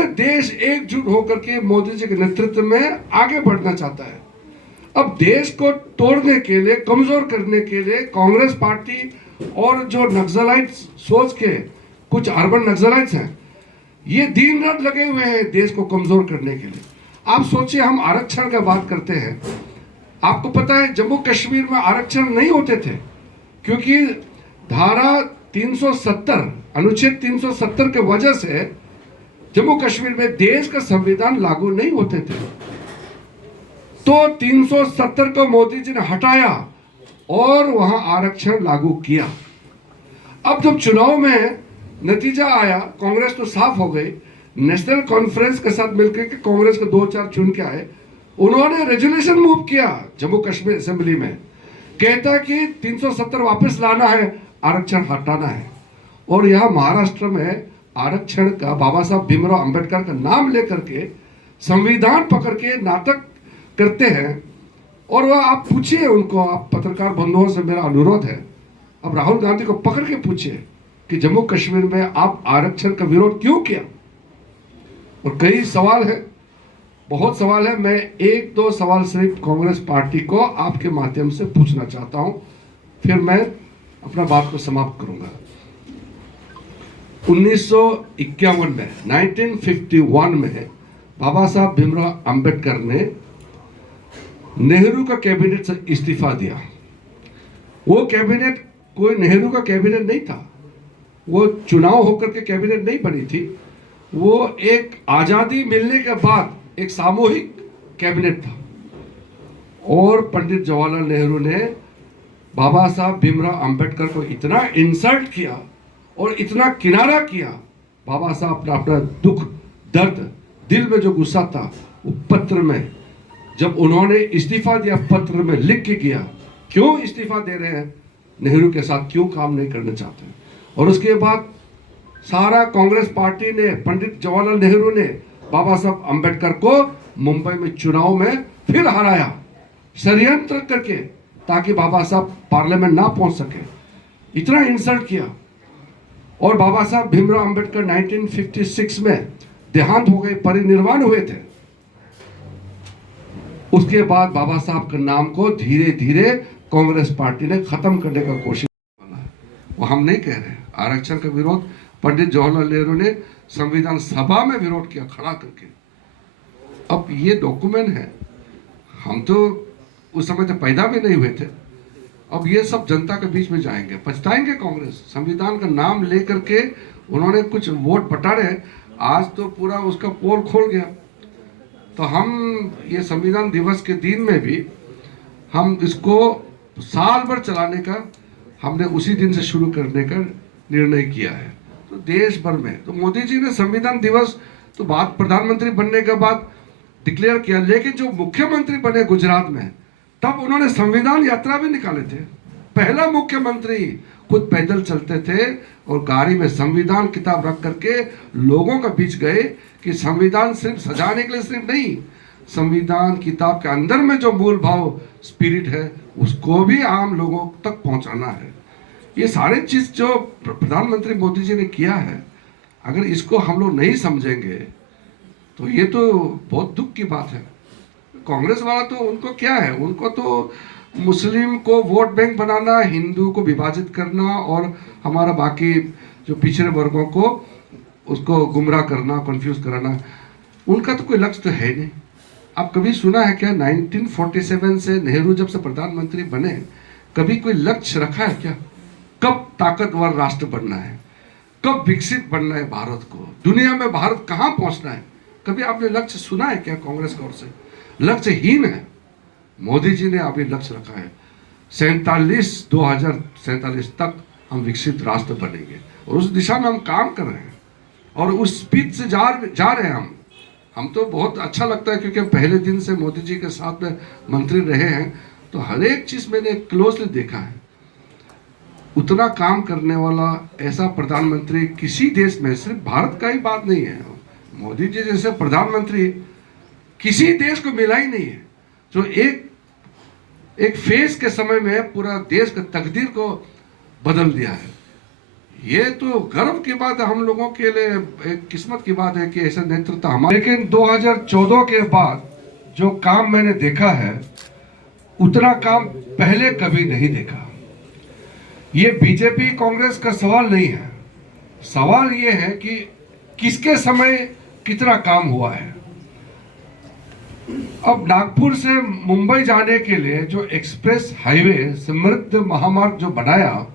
पूरा देश एकजुट होकर के मोदी जी के नेतृत्व में आगे बढ़ना चाहता है। अब देश को तोड़ने के लिए, कमजोर करने के लिए कांग्रेस पार्टी और जो नक्सलाइट सोच के कुछ अर्बन नक्सलाइट्स हैं, ये दिन रात लगे हुए हैं देश को कमजोर करने के लिए। आप सोचिए, हम आरक्षण का बात करते हैं, आपको पता है जम्मू कश्मीर में आरक्षण नहीं होते थे क्योंकि धारा 370 अनुच्छेद 370 के वजह से जम्मू कश्मीर में देश का संविधान लागू नहीं होते थे। तो 370 को मोदी जी ने हटाया और वहां आरक्षण लागू किया। अब जब चुनाव में नतीजा आया, कांग्रेस तो साफ हो गई, नेशनल कॉन्फ्रेंस के साथ मिलकर के कांग्रेस के 2-4 चुन के आए, उन्होंने रेजोल्यूशन मूव किया जम्मू कश्मीर असेंबली में, कहता कि 370 वापस लाना है, आरक्षण हटाना है। और यहाँ महाराष्ट्र में आरक्षण का बाबा साहब भीमराव अंबेडकर का नाम लेकर के संविधान पकड़ के नाटक करते हैं। और वह आप पूछिए उनको, आप पत्रकार बंधुओं से मेरा अनुरोध है, अब राहुल गांधी को पकड़ के पूछिए कि जम्मू कश्मीर में आप आरक्षण का विरोध क्यों किया। और कई सवाल है, बहुत सवाल है, मैं 1-2 सवाल सिर्फ कांग्रेस पार्टी को आपके माध्यम से पूछना चाहता हूं, फिर मैं अपना बात को समाप्त करूंगा। 1951 में 1951 में बाबा साहब भीमराव अंबेडकर ने नेहरू का कैबिनेट से इस्तीफा दिया। वो कैबिनेट कोई नेहरू का कैबिनेट नहीं था, वो चुनाव होकर के कैबिनेट नहीं बनी थी, वो एक आजादी मिलने के बाद एक सामूहिक कैबिनेट था। और पंडित जवाहरलाल नेहरू ने बाबा साहब भीमराव अंबेडकर को इतना इंसल्ट किया और इतना किनारा किया, बाबा साहब अपना दुख दर्द दिल में जो गुस्सा था वो पत्र में, जब उन्होंने इस्तीफा दिया, पत्र में लिख के किया, क्यों इस्तीफा दे रहे हैं, नेहरू के साथ क्यों काम नहीं करना चाहते। और उसके बाद सारा कांग्रेस पार्टी ने, पंडित जवाहरलाल नेहरू ने बाबा साहब अंबेडकर को मुंबई में चुनाव में फिर हराया, षड्यंत्र करके, ताकि बाबा साहब पार्लियामेंट ना पहुंच सके, इतना इंसल्ट किया। और बाबा साहब भीमराव अंबेडकर 1956 में देहांत हो गए, परिनिर्वाण हुए थे। उसके बाद बाबा साहब के नाम को धीरे धीरे कांग्रेस पार्टी ने खत्म करने का कोशिश किया है। वो हम नहीं कह रहे, आरक्षण का विरोध पंडित जवाहरलाल नेहरू ने संविधान सभा में विरोध किया खड़ा करके। अब ये डॉक्यूमेंट है, हम तो उस समय तो पैदा भी नहीं हुए थे। अब ये सब जनता के बीच में जाएंगे, पछताएंगे कांग्रेस। संविधान का नाम लेकर के उन्होंने कुछ वोट बटारे, आज तो पूरा उसका पोल खोल गया। तो हम ये संविधान दिवस के दिन में भी हम इसको साल भर चलाने का, हमने उसी दिन से शुरू करने का निर्णय किया है। तो देश भर में तो मोदी जी ने संविधान दिवस तो बात प्रधानमंत्री बनने के बाद डिक्लेयर किया, लेकिन जो मुख्यमंत्री बने गुजरात में, तब उन्होंने संविधान यात्रा भी निकाले थे। पहला मुख्यमंत्री खुद पैदल चलते थे और गाड़ी में संविधान किताब रख करके लोगों के बीच गए कि संविधान सिर्फ सजाने के लिए सिर्फ नहीं, संविधान किताब के अंदर में जो मूल भाव स्पिरिट है उसको भी आम लोगों तक पहुंचाना है। ये सारे चीज जो प्रधानमंत्री मोदी जी ने किया है, अगर इसको हम लोग नहीं समझेंगे तो ये तो बहुत दुख की बात है। कांग्रेस वाला तो उनको क्या है, उनको तो मुस्लिम को वोट बैंक बनाना, हिंदू को विभाजित करना और हमारा बाकी जो पिछड़े वर्गों को उसको गुमराह करना, कंफ्यूज कराना, उनका तो कोई लक्ष्य तो है नहीं। आप कभी सुना है क्या 1947 से नेहरू जब से प्रधानमंत्री बने, कभी कोई लक्ष्य रखा है क्या? कब ताकतवर राष्ट्र बनना है, कब विकसित बनना है भारत को, दुनिया में भारत कहाँ पहुंचना है, कभी आपने लक्ष्य सुना है क्या? कांग्रेस की ओर से लक्ष्यहीन है। मोदी जी ने अभी लक्ष्य रखा है 2047 तक हम विकसित राष्ट्र बनेंगे और उस दिशा में हम काम कर रहे हैं और उस स्पीड से जा रहे हैं हम तो बहुत अच्छा लगता है क्योंकि पहले दिन से मोदी जी के साथ में मंत्री रहे हैं, तो हर एक चीज मैंने क्लोजली देखा है। उतना काम करने वाला ऐसा प्रधानमंत्री किसी देश में, सिर्फ भारत का ही बात नहीं है, मोदी जी जैसे प्रधानमंत्री किसी देश को मिला ही नहीं है, जो एक फेज के समय में पूरा देश का तकदीर को बदल दिया है। ये तो गर्व की बात है हम लोगों के लिए, एक किस्मत की बात है कि ऐसा नेतृत्व हमारा। लेकिन 2014 के बाद जो काम मैंने देखा है उतना काम पहले कभी नहीं देखा। ये बीजेपी कांग्रेस का सवाल नहीं है, सवाल ये है कि किसके समय कितना काम हुआ है। अब नागपुर से मुंबई जाने के लिए जो एक्सप्रेस हाईवे समृद्ध महामार्ग जो बनाया,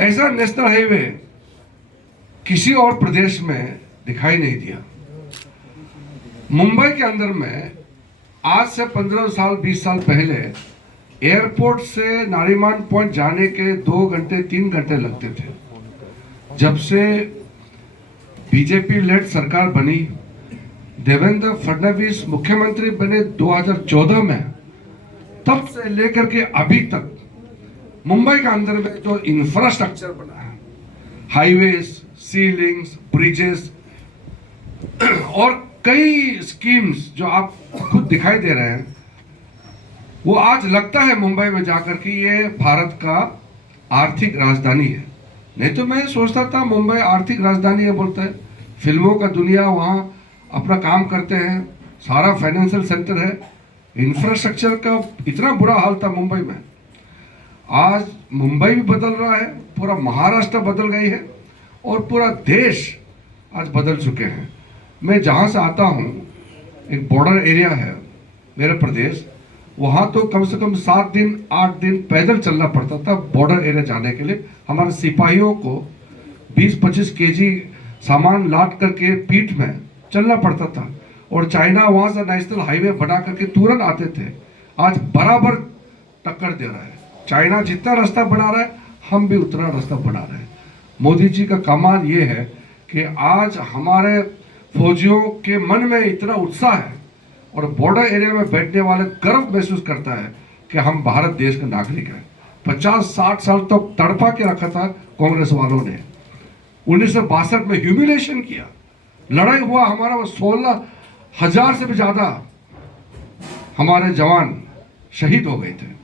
ऐसा नेशनल हाईवे किसी और प्रदेश में दिखाई नहीं दिया। मुंबई के अंदर में आज से 15 साल 20 साल पहले एयरपोर्ट से नारीमान पॉइंट जाने के 2 घंटे 3 घंटे लगते थे। जब से बीजेपी लेड सरकार बनी, देवेंद्र फडणवीस मुख्यमंत्री बने 2014 में, तब से लेकर के अभी तक मुंबई के अंदर में जो इंफ्रास्ट्रक्चर बना है, हाईवेज, सी लिंक्स, ब्रिजेस और कई स्कीम्स जो आप खुद दिखाई दे रहे हैं, वो आज लगता है मुंबई में जाकर कि ये भारत का आर्थिक राजधानी है। नहीं तो मैं सोचता था मुंबई आर्थिक राजधानी है बोलता है, फिल्मों का दुनिया वहाँ अपना काम करते हैं, सारा फाइनेंशियल सेंटर है। इंफ्रास्ट्रक्चर का इतना बुरा हाल था मुंबई में। आज मुंबई भी बदल रहा है, पूरा महाराष्ट्र बदल गई है और पूरा देश आज बदल चुके हैं। मैं जहाँ से आता हूँ, एक बॉर्डर एरिया है मेरा प्रदेश, वहाँ तो कम से कम 7 दिन 8 दिन पैदल चलना पड़ता था बॉर्डर एरिया जाने के लिए। हमारे सिपाहियों को 20-25 केजी सामान लाद करके पीठ में चलना पड़ता था और चाइना वहाँ से नेशनल हाईवे बना करके तुरंत आते थे। आज बराबर टक्कर दे रहा है। चाइना जितना रास्ता बना रहा है, हम भी उतना रास्ता बना रहे हैं। मोदी जी का कमाल ये है कि आज हमारे फौजियों के मन में इतना उत्साह है और बॉर्डर एरिया में बैठने वाले गर्व महसूस करता है कि हम भारत देश का नागरिक हैं। 50-60 साल तक तो तड़पा के रखा था कांग्रेस वालों ने। 1962 में ह्यूमिलेशन किया, लड़ाई हुआ, हमारा 16,000 से भी ज्यादा हमारे जवान शहीद हो गए थे।